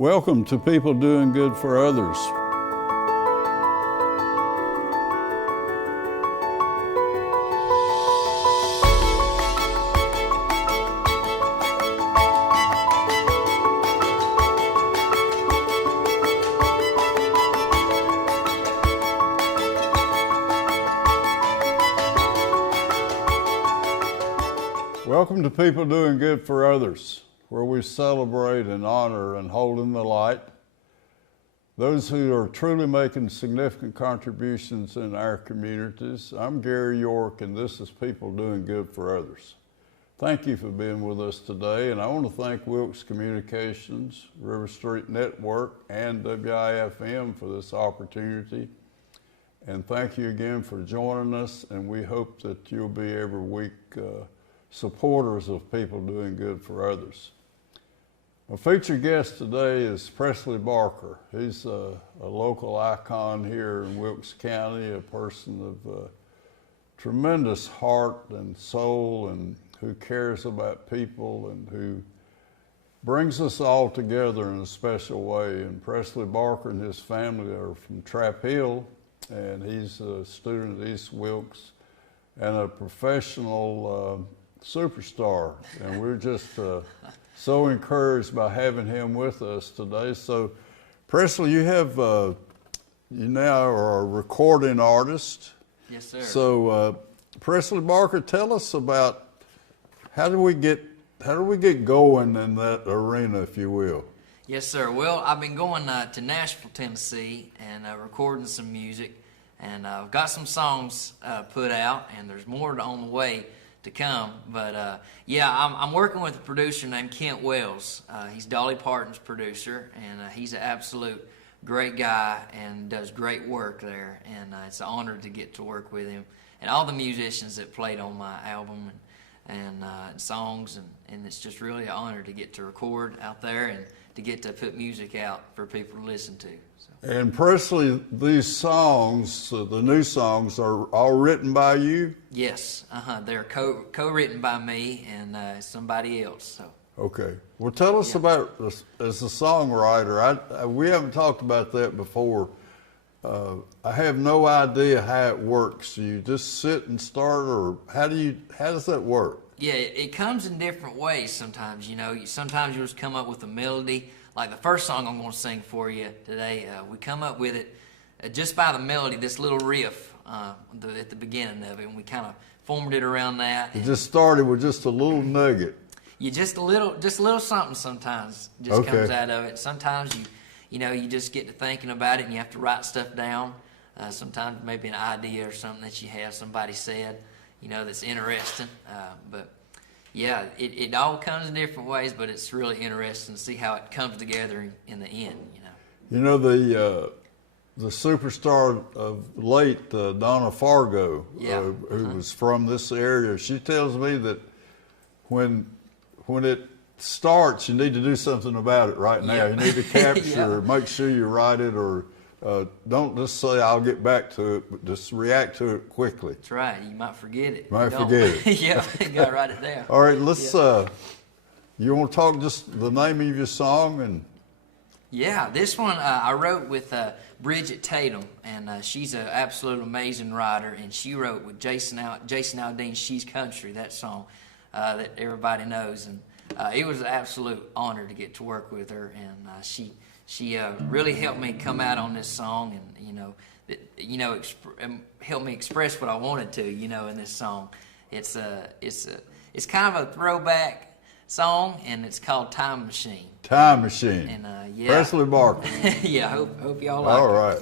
Welcome to People Doing Good for Others. Welcome to People Doing Good for Others, where we celebrate and honor and hold in the light those who are truly making significant contributions in our communities. I'm Gary York, and this is People Doing Good for Others. Thank you for being with us today, and I want to thank Wilkes Communications, River Street Network, and WIFM for this opportunity. And thank you again for joining us, and we hope that you'll be every week supporters of People Doing Good for Others. My featured guest today is Presley Barker. He's a local icon here in Wilkes County, a person of tremendous heart and soul, and who cares about people and who brings us all together in a special way. And Presley Barker and his family are from Trap Hill, and he's a student at East Wilkes and a professional superstar, and we're just so encouraged by having him with us today. So, Presley, you have you now are a recording artist. Yes, sir. So, Presley Barker, tell us about how do we get going in that arena, if you will? Yes, sir. Well, I've been going to Nashville, Tennessee, and recording some music, and I've got some songs put out, and there's more on the way to come. But yeah, I'm working with a producer named Kent Wells. He's Dolly Parton's producer, and he's an absolute great guy and does great work there. And it's an honor to get to work with him and all the musicians that played on my album and songs. And it's just really an honor to get to record out there and to get to put music out for people to listen to. And Presley, these songs, the new songs, are all written by you? Yes, they're co-written by me and somebody else. So. Okay. Well, tell us about, as a songwriter, we haven't talked about that before. I have no idea how it works. You just sit and start, or how does that work? Yeah, it comes in different ways sometimes. You know, sometimes you just come up with a melody. Like the first song I'm going to sing for you today, we come up with it just by the melody, this little riff at the beginning of it, and we kind of formed it around that. It just started with just a little nugget. Just a little something sometimes just comes out of it. Sometimes you just get to thinking about it and you have to write stuff down. Sometimes maybe an idea or something that you have somebody said, that's interesting. But yeah, it all comes in different ways, but it's really interesting to see how it comes together in the end. The superstar of late, Donna Fargo, who was from this area, she tells me that when it starts, you need to do something about it right now. You need to capture, make sure you write it, or don't just say, I'll get back to it, but just react to it quickly. That's right. You might forget it. Forget it. Yeah, you got to write it down. All right, let's, you want to talk just the name of your song? And yeah, this one I wrote with Bridget Tatum, and she's an absolute amazing writer, and she wrote with Jason Aldean's She's Country, that song that everybody knows. And it was an absolute honor to get to work with her, and she really helped me come out on this song, and helped me express what I wanted to, in this song. It's kind of a throwback song, and it's called Time Machine. Time Machine. And Presley Barker. Yeah, hope y'all like it. All right.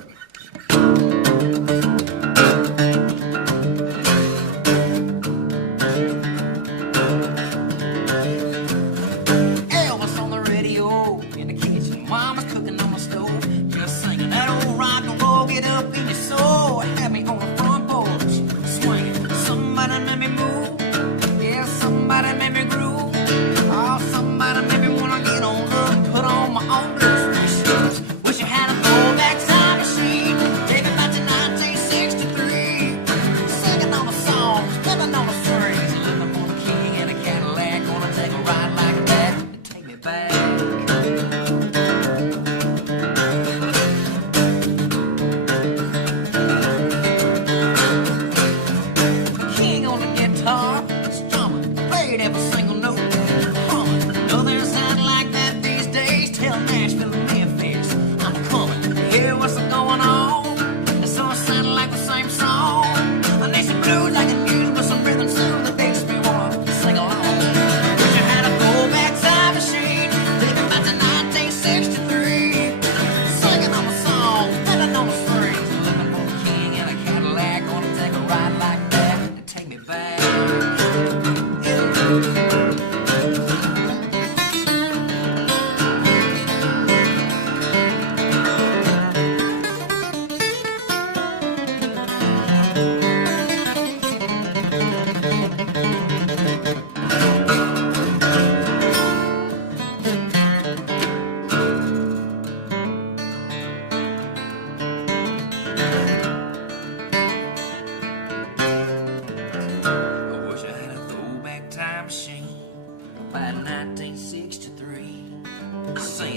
Wish I had a throwback time machine, maybe back to 1963.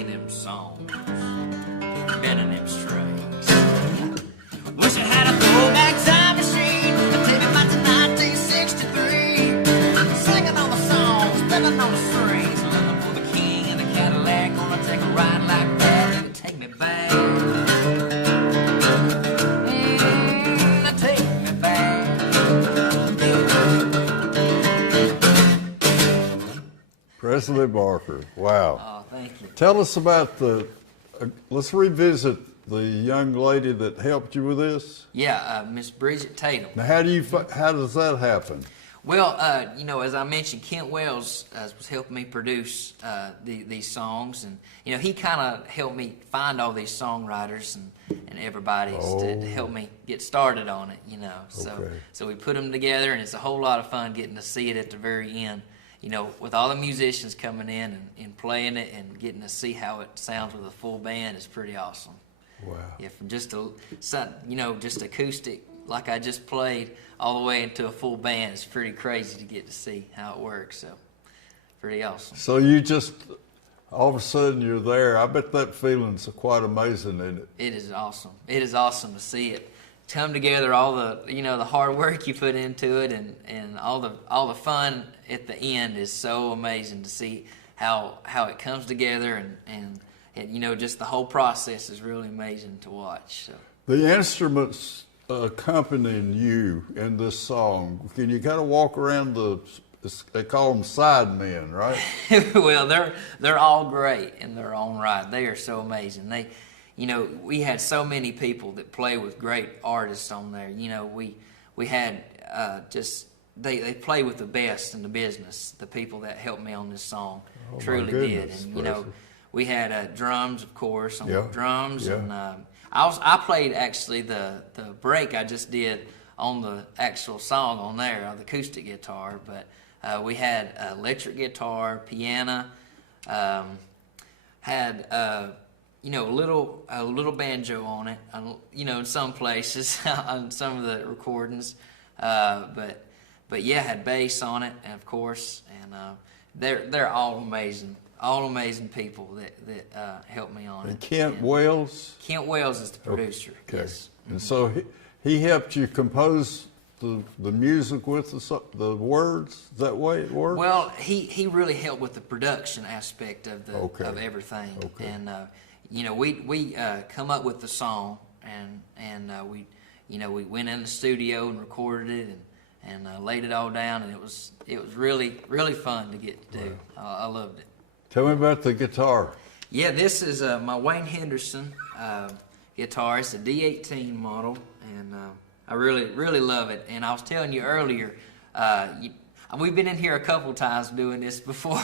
singing them songs, bending them strings. Wish I had a throwback time machine to take me back to 1963. Singing all the songs, bending on the strings. Looking for the king in the Cadillac, gonna take a ride like that. It would take me back. Take me back. Presley Barker. Wow. Oh, thank you. Tell us about let's revisit the young lady that helped you with this. Yeah, Miss Bridget Tatum. Now, how does that happen? Well, as I mentioned, Kent Wells was helping me produce these songs, and he kind of helped me find all these songwriters and everybody to help me get started on it. So we put them together, and it's a whole lot of fun getting to see it at the very end. With all the musicians coming in and playing it and getting to see how it sounds with a full band is pretty awesome. Wow. Yeah, from just acoustic like I just played all the way into a full band, it's pretty crazy to get to see how it works. So, pretty awesome. So you just all of a sudden you're there. I bet that feeling's quite amazing, isn't it? It is awesome. It is awesome to see it come together. All the the hard work you put into it, and all the fun at the end is so amazing to see how it comes together, and just the whole process is really amazing to watch. So The instruments accompanying you in this song, can you kind of walk around they call them side men, right? Well, they're all great in their own right. They are so amazing. We had so many people that play with great artists on there. We had they play with the best in the business. The people that helped me on this song truly did. And we had drums, of course, on drums, and I played actually the break I just did on the actual song on there, on the acoustic guitar, but we had electric guitar, piano, had a little banjo on it, in some places on some of the recordings, but yeah, had bass on it, and of course, and they're all amazing people that helped me on it. And Kent Wells? Kent Wells is the producer. Okay. Yes. And so he helped you compose the music with the words? Is that way it works? Well, he really helped with the production aspect of everything. Okay. And we come up with the song, and we went in the studio and recorded it and laid it all down, and it was really really fun to get to do. I loved it. Tell me about the guitar. Yeah, this is my Wayne Henderson guitar. It's a D18 model, and I really love it. And I was telling you earlier, we've been in here a couple times doing this before,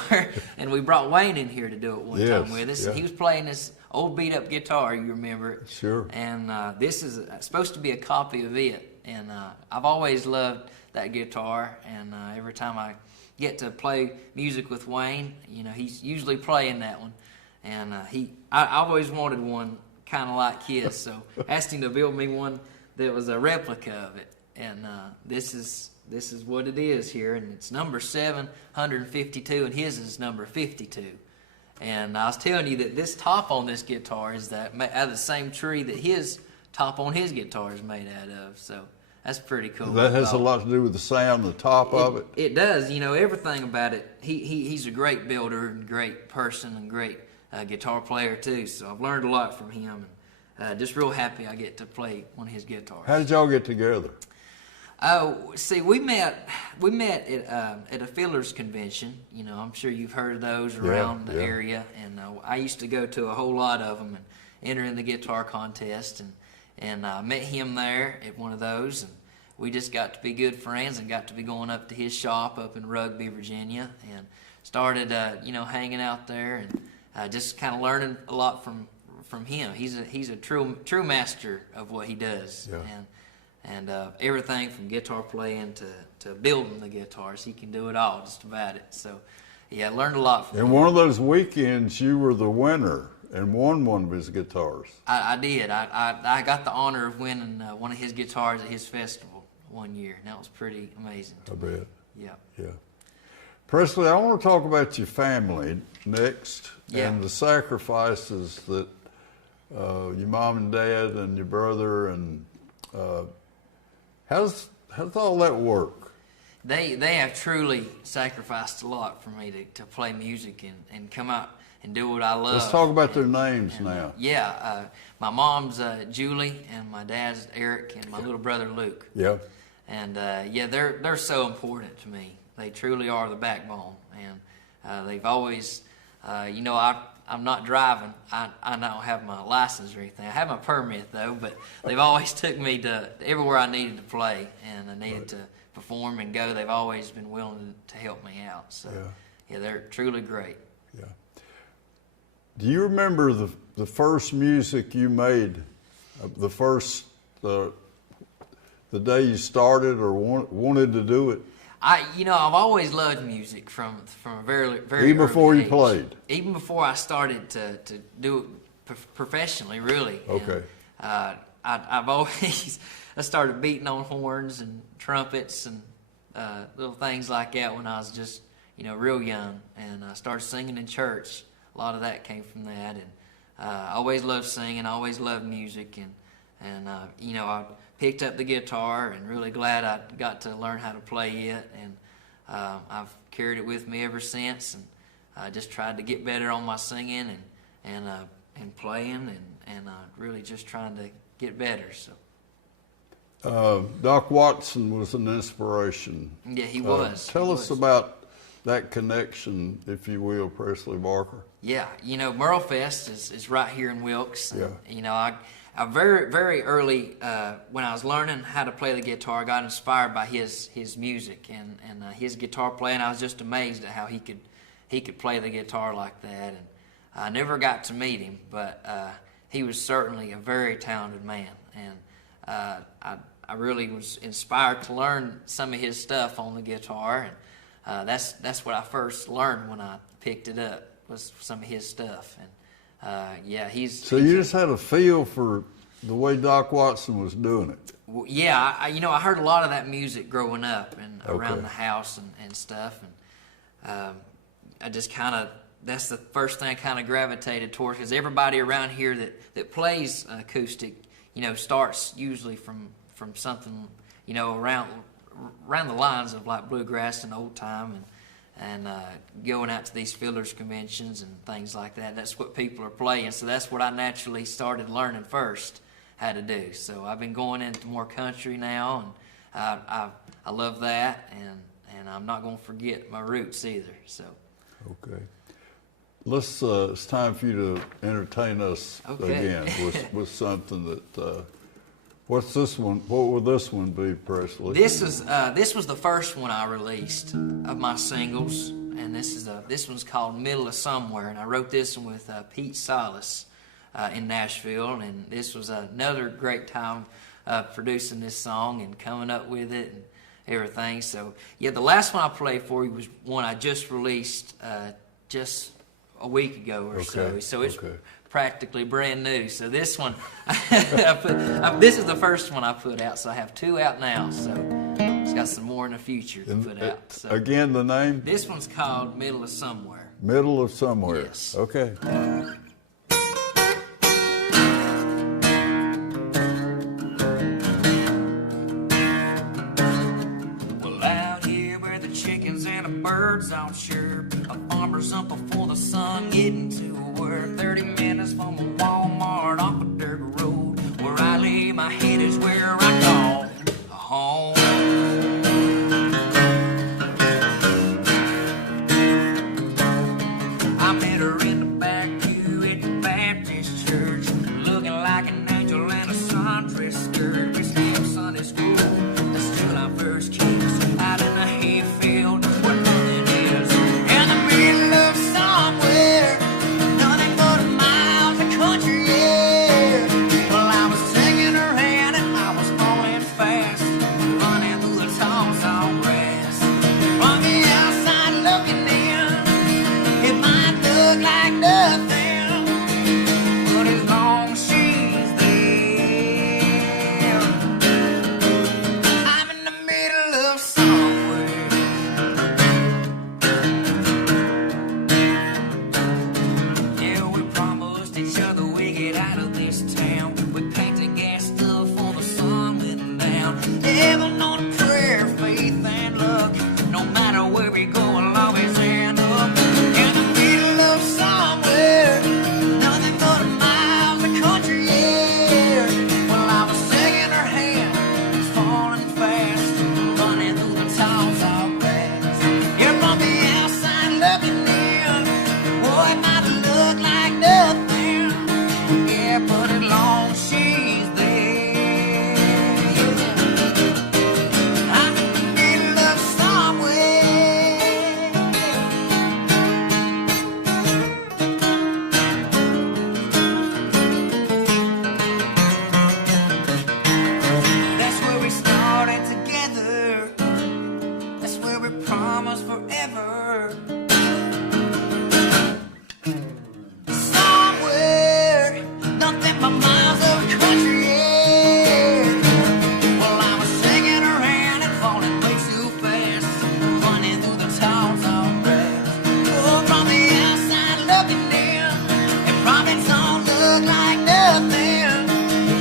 and we brought Wayne in here to do it one time with us. Yeah. And he was playing this old beat-up guitar, you remember it? Sure. And this is supposed to be a copy of it. And I've always loved that guitar, and every time I get to play music with Wayne, he's usually playing that one. And I always wanted one kind of like his, so asked him to build me one that was a replica of it. And this is what it is here, and it's number 752, and his is number 52. And I was telling you that this top on this guitar is out of the same tree that his top on his guitar is made out of. So that's pretty cool. That has a lot to do with the sound, the top of it. It does. Everything about it. He's a great builder and great person and great guitar player too. So I've learned a lot from him, and just real happy I get to play one of his guitars. How did y'all get together? See, we met at a fiddlers convention. I'm sure you've heard of those around the area, and I used to go to a whole lot of them and enter in the guitar contest, and I met him there at one of those, and we just got to be good friends and got to be going up to his shop up in Rugby, Virginia, and started hanging out there and just kind of learning a lot from him. He's a true master of what he does. Yeah. And everything from guitar playing to building the guitars, he can do it all, just about it. So, yeah, I learned a lot from him. And one of those weekends, you were the winner and won one of his guitars. I did. I got the honor of winning one of his guitars at his festival one year, and that was pretty amazing. I bet. Yeah. Yeah. Presley, I want to talk about your family next Yeah. and the sacrifices that your mom and dad and your brother and how's all that work? They have truly sacrificed a lot for me to play music and come out and do what I love. Let's talk about their names now. Yeah, my mom's Julie, and my dad's Eric, and my little brother Luke. Yeah. And yeah, they're so important to me. They truly are the backbone, and they've always, you know, I'm not driving. I don't have my license or anything. I have my permit though, but they've always took me to everywhere I needed to play and I needed to perform and go. They've always been willing to help me out. So yeah, they're truly great. Yeah. Do you remember the first music you made? The first the day you started or wanted to do it? I've always loved music from a very Even before early you age. played? Even before I started to do it professionally, really. Okay. And, I've always I started beating on horns and trumpets and little things like that when I was just real young, and I started singing in church. A lot of that came from that, and I always loved singing. I always loved music, and I picked up the guitar and really glad I got to learn how to play it, and I've carried it with me ever since, and I just tried to get better on my singing and playing and really just trying to get better. So Doc Watson was an inspiration. yeah, he was. Tell us about that connection, if you will, Presley Barker. Yeah, Merle Fest is right here in Wilkes. Yeah. And, I very, very early, when I was learning how to play the guitar, I got inspired by his music and his guitar playing. I was just amazed at how he could play the guitar like that. And I never got to meet him, but he was certainly a very talented man. And I really was inspired to learn some of his stuff on the guitar. And that's what I first learned when I picked it up, was some of his stuff. And yeah, So you just had a feel for the way Doc Watson was doing it. Yeah, I heard a lot of that music growing up and around Okay. the house and stuff, and I just that's the first thing I kind of gravitated towards, because everybody around here that plays acoustic, starts usually from something, around the lines of like bluegrass and old time and going out to these fillers conventions and things like that. That's what people are playing, so that's what I naturally started learning first how to do. So I've been going into more country now, and I love that, and I'm not going to forget my roots either. So Okay. It's time for you to entertain us again with something that. What's this one? What will this one be, Presley? this was the first one I released of my singles, and this one's called Middle of Somewhere, and I wrote this one with Pete Salas in Nashville, and this was another great time producing this song and coming up with it and everything. So yeah, the last one I played for you was one I just released just a week ago or so. So it's practically brand new. So this one, this is the first one I put out. So I have two out now. So it's got some more in the future to put out. So Again, the name? this one's called Middle of Somewhere. Middle of Somewhere. Yes. Okay. Well, out here where the chickens and the birds all chirp, a farmer's up before the sun getting to work. 30 minutes from a Walmart off a dirt road, where I lay my head is where I call home. I met her in the back pew at the Baptist church, looking like an angel in a sundress skirt. We stayed in Sunday school, that's till I first kissed, out in the hayfield where nothing is. In the middle of somewhere, nothing but miles of country, yeah. Well, I was taking her hand and I was falling fast, running through the tall, tall grass. From the outside looking in, it might look like nothing, but it's Yeah, but as long as she's there, I'm in the middle of somewhere. That's where we started together. That's where we promised forever. Somewhere, nothing but miles of country air. Well, I was singing around and falling way too fast, running through the tall grass. Oh, from the outside looking in, it probably don't look like nothing.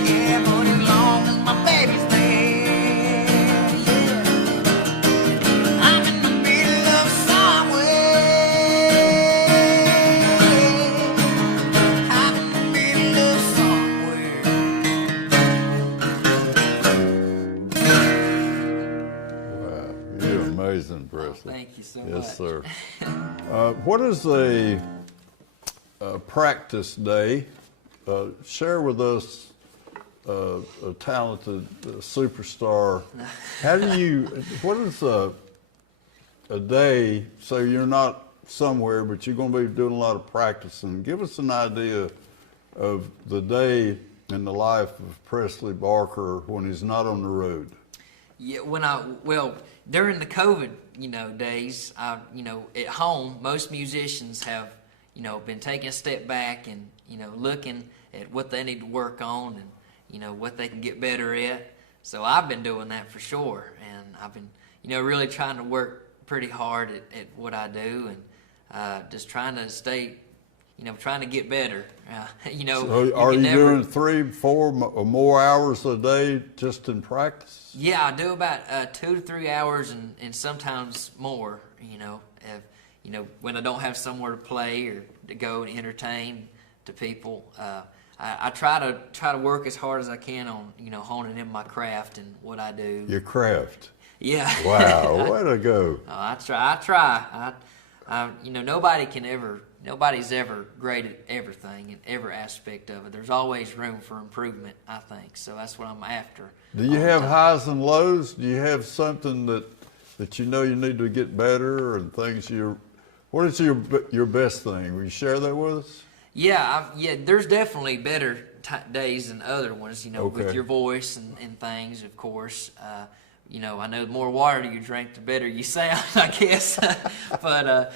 Yeah, but as long as my baby's there, yeah, I'm in the middle of somewhere. I'm in the middle of somewhere. Wow, you're amazing, Presley. Thank you so much. Yes, sir. What is a practice day? Share with us a talented superstar. How do you? What is a day? So you're not somewhere, but you're going to be doing a lot of practicing. Give us an idea of the day in the life of Presley Barker when he's not on the road. Yeah, during the COVID, days, at home, most musicians have, been taking a step back and, looking at what they need to work on and, what they can get better at. So I've been doing that for sure, and I've been, really trying to work pretty hard at what I do and just trying to stay, trying to get better. So are you doing 3, 4 or more hours a day just in practice? Yeah, I do about 2 to 3 hours and sometimes more. When I don't have somewhere to play or to go and entertain to people, I try to work as hard as I can on honing in my craft and what I do. Your craft. Yeah. Wow, way to go. I try. Nobody's ever great at everything in every aspect of it. There's always room for improvement, I think. So that's what I'm after. Do you have highs and lows? Do you have something that you need to get better and things what is your best thing? Will you share that with us? Yeah, there's definitely better days than other ones, Okay. with your voice and things, of course. I know the more water you drink, the better you sound, I guess. But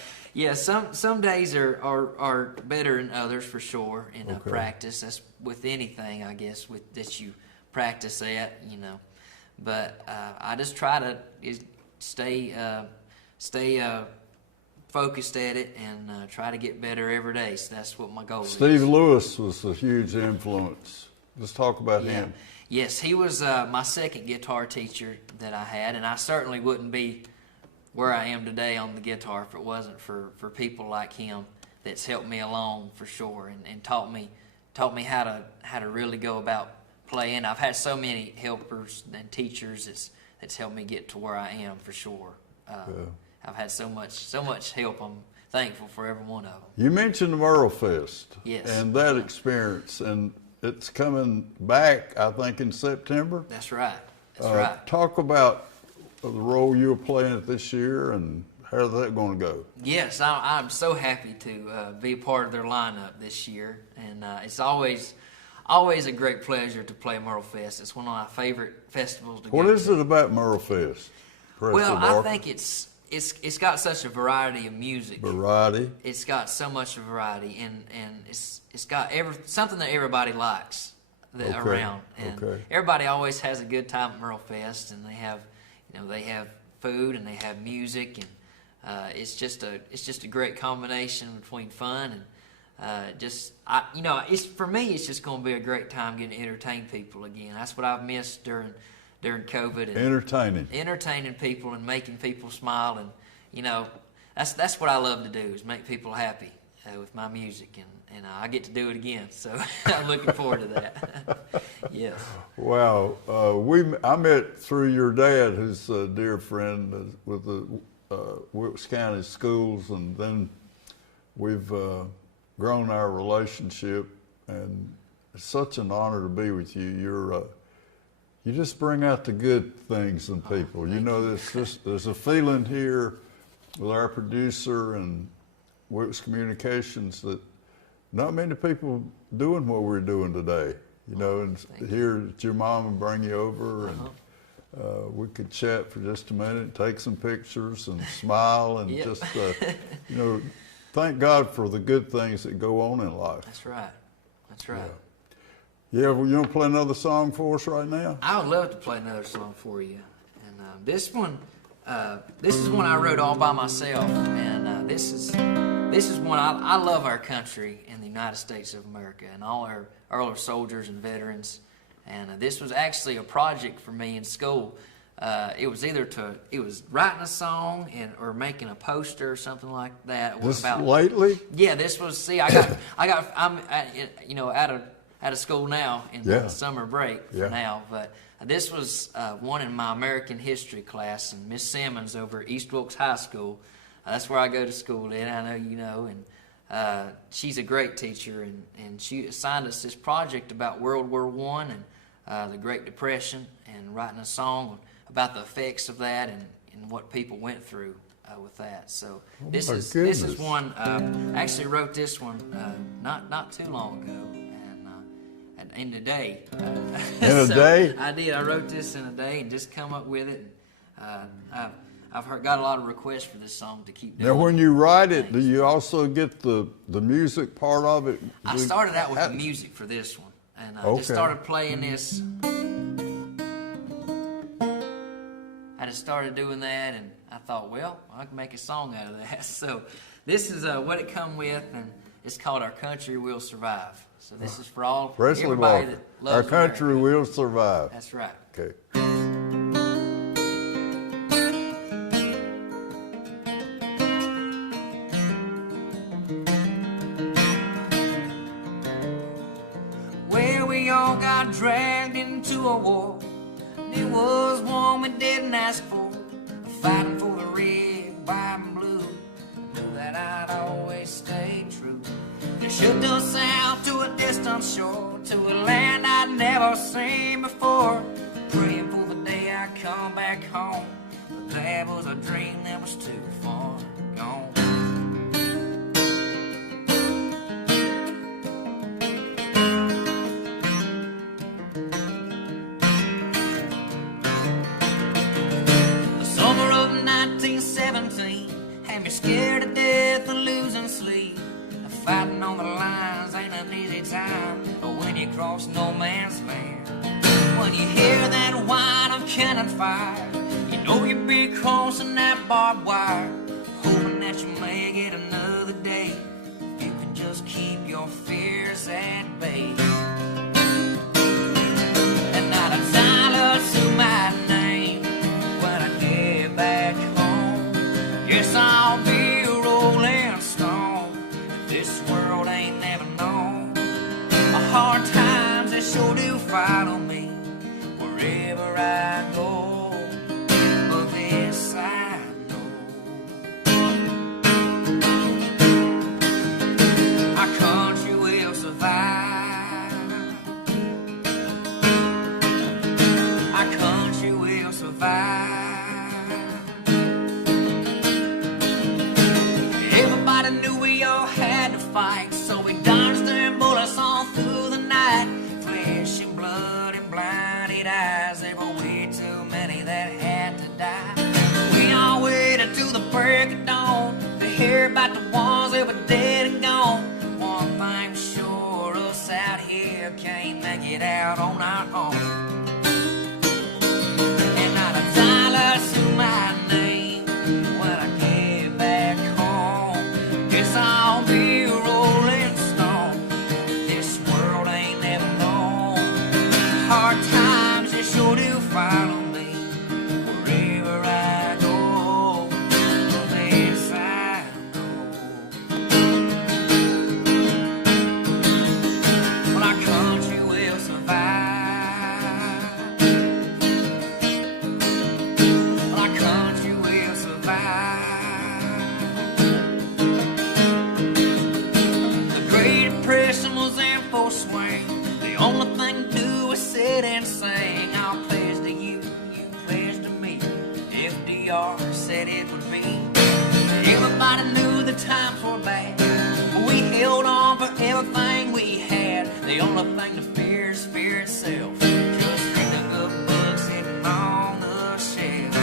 some days are better than others for sure in practice. That's with anything, I guess, that you practice at, But I just try to stay focused at it and try to get better every day. So that's what my goal is. Steve Lewis was a huge influence. Let's talk about him. Yes, he was my second guitar teacher that I had, and I certainly wouldn't be where I am today on the guitar if it wasn't for people like him that's helped me along for sure and taught me how to really go about playing. I've had so many helpers and teachers that's helped me get to where I am for sure. I've had so much help. I'm thankful for every one of them. You mentioned the Merle Fest. Yes. And that experience, and it's coming back, I think, in September. That's right. That's right. Talk about the role you're playing it this year and how's that going to go? Yes, I'm so happy to be a part of their lineup this year, and it's always a great pleasure to play Merle Fest. It's one of my favorite festivals to go to. What is it about Merle Fest? Presley Barker? I think it's got such a variety of music. Variety. It's got so much variety, and it's got something that everybody likes around. And everybody always has a good time at Merle Fest, and they have food and they have music, and it's just a great combination between fun and for me it's just going to be a great time getting to entertain people again. That's what I've missed during COVID. And entertaining people and making people smile, and that's what I love to do, is make people happy with my music, and I get to do it again. So I'm looking forward to that. Yes. Wow. I met through your dad, who's a dear friend with the Wilkes County schools, and then we've grown our relationship, and It's such an honor to be with you. You just bring out the good things in people. You know, there's a feeling here with our producer and Wilkes Communications that not many people doing what we're doing today. You know, and here your mom will bring you over and we could chat for just a minute, take some pictures and smile and just, you know, thank God for the good things that go on in life. That's right. That's right. Yeah, well, you want to play another song for us right now? I would love to play another song for you. And this one, this is one I wrote all by myself. And this is one I love our country in the United States of America and all our soldiers and veterans. And this was actually a project for me in school. It was writing a song or making a poster or something like that. This lately? Yeah, this was. I'm out of school now in the summer break for now. But this was one in my American history class, and Miss Simmons over at East Wilkes High School. That's where I go to school, and I know you know. And she's a great teacher, and she assigned us this project about World War I and the Great Depression, and writing a song about the effects of that and what people went through with that. So this is one. I actually wrote this one not too long ago. In a day. In a day? I did. I wrote this in a day and just come up with it. I've got a lot of requests for this song to keep doing. Now, when you write it, do you also get the music part of it? I started out with the music for this one, and I just started playing this. I just started doing that, and I thought, well, I can make a song out of that. So this is what it come with, and it's called Our Country Will Survive. So this is for all Presley everybody Barker. that loves Our country America. will survive. That's right. Okay. Well, we all got dragged into a war. It was one we didn't ask for. Fighting for the red, white, and blue. I knew that I'd always stay true. Shipped us out to a distant shore, to a land I'd never seen before. Praying for the day I come back home, but that was a dream that was too far gone. The summer of 1917 had me scared to death of losing sleep. Fighting on the lines ain't an easy time, but when you cross no man's land, when you hear that whine of cannon fire, you know you'll be crossing that barbed wire, hoping that you may get another day. You can just keep your fears at bay. And not a dollar to my name when I get back home. Yes, I'll be a rolling stone. This world ain't never known hard times, they sure do follow me wherever I go. But this I know, our country will survive. Our country will survive. Everybody knew we all had to fight, so we dodged their bullets all through the night. Flesh and blood and blinded eyes, there were way too many that had to die. We all waited till the break of dawn to hear about the ones that were dead and gone. One thing sure, us out here can't make it out on our own. And not a dollar to my name when I get back home. Guess I'll be a rolling stone. This world ain't never known hard times, they sure do follow me wherever I go. But this I know, well, our country will survive. Well, Nobody knew the times were bad. We held on for everything we had. The only thing to fear is fear itself. Just read the good books sitting on the shelf.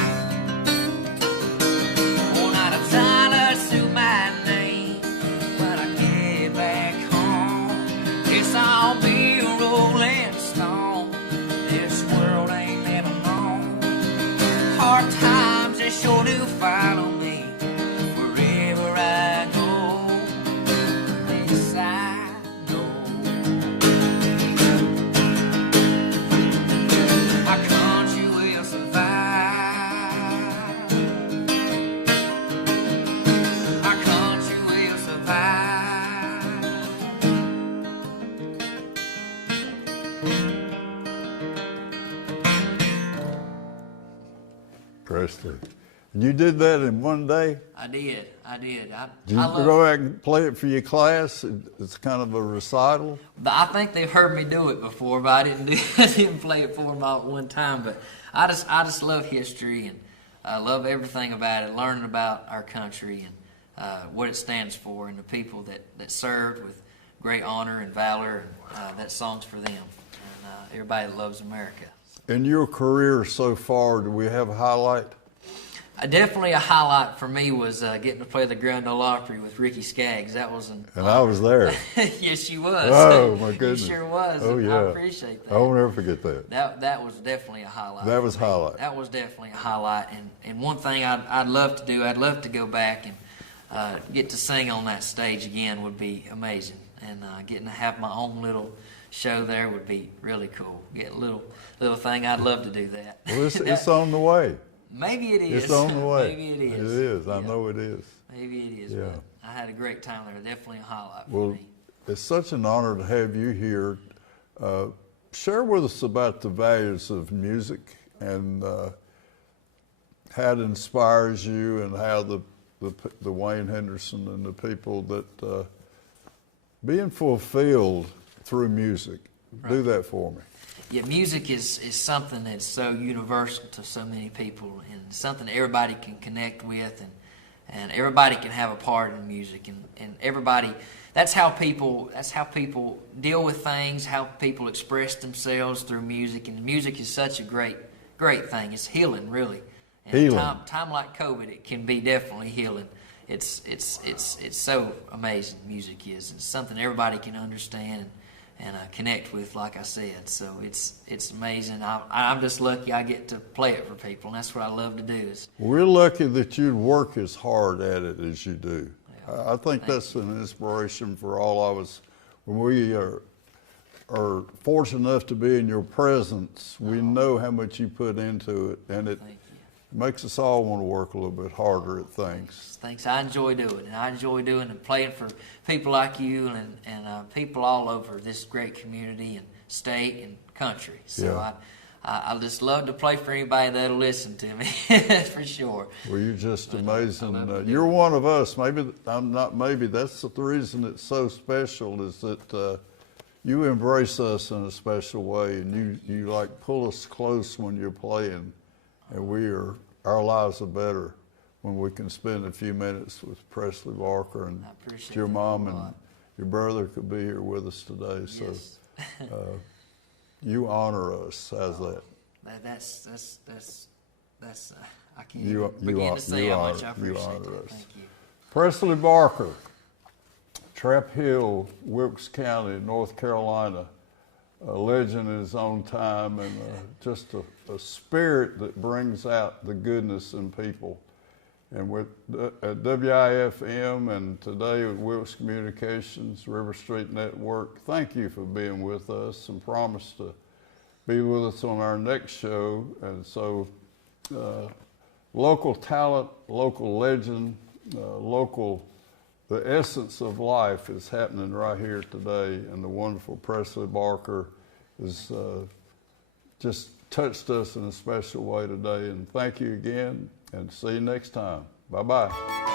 Oh, not a dollar to my name when I get back home. Guess I'll be a rolling stone. This world ain't never known. Hard times, they sure do follow me wherever I go. This I know. Our country will survive. Our country will survive. Presley. And you did that in one day? I did. Did I you love go back and play it for your class? It's kind of a recital? I think they've heard me do it before, but I didn't play it for them all at one time. But I just love history, and I love everything about it, learning about our country and what it stands for, and the people that served with great honor and valor. And that song's for them, and everybody that loves America. In your career so far, do we have a highlight? Definitely a highlight for me was getting to play the Grand Ole Opry with Ricky Skaggs. That was an And I was there. Yes, you was. Oh, my goodness. You sure was. Oh, yeah. I appreciate that. I won't ever forget that. That was definitely a highlight. That was for me. highlight. That was definitely a highlight. And one thing I'd love to do, I'd love to go back and get to sing on that stage again would be amazing. And getting to have my own little show there would be really cool. Get a little thing. I'd love to do that. Well, it's on the way. Maybe it is. It's on the way. Maybe it is. It is. Yeah. I know it is. Maybe it is. Yeah. But I had a great time there. Definitely a highlight for Well, me. it's such an honor to have you here. Share with us about the values of music and how it inspires you, and how the Wayne Henderson and the people that being fulfilled through music. Right. Do that for me. Yeah, music is something that's so universal to so many people, and something everybody can connect with, and everybody can have a part in music, and everybody. That's how people deal with things. How people express themselves through music, and music is such a great thing. It's healing, really. And Healing. Time like COVID, it can be definitely healing. It's so amazing. Music is. It's something everybody can understand and connect with, like I said. So it's amazing. I'm just lucky I get to play it for people, and that's what I love to do. We're lucky that you work as hard at it as you do. Yeah. I think that's an inspiration for all of us. When we are fortunate enough to be in your presence, we know how much you put into it, and it Thank you. makes us all want to work a little bit harder at things. Thanks. I enjoy doing it, and I enjoy doing and playing for people like you and people all over this great community and state and country. So Yeah. I just love to play for anybody that'll listen to me, for sure. Well, you're just I amazing. love to do You're it. one of us. Maybe I'm not. Maybe that's the reason it's so special, is that you embrace us in a special way, and you like pull us close when you're playing, and our lives are better when we can spend a few minutes with Presley Barker, and I appreciate your that mom a and lot. your brother could be here with us today. So Yes. you honor us as that. That's I can't You- even you begin are- to say you how are- much I you appreciate honor that. us. Thank you. Presley Barker, Trap Hill, Wilkes County, North Carolina, a legend in his own time, and just a spirit that brings out the goodness in people. And with at WIFM and today with Wilkes Communications, River Street Network, thank you for being with us, and promise to be with us on our next show. And so local talent, local legend, the essence of life is happening right here today, and the wonderful Presley Barker has just touched us in a special way today. And thank you again, and see you next time. Bye-bye.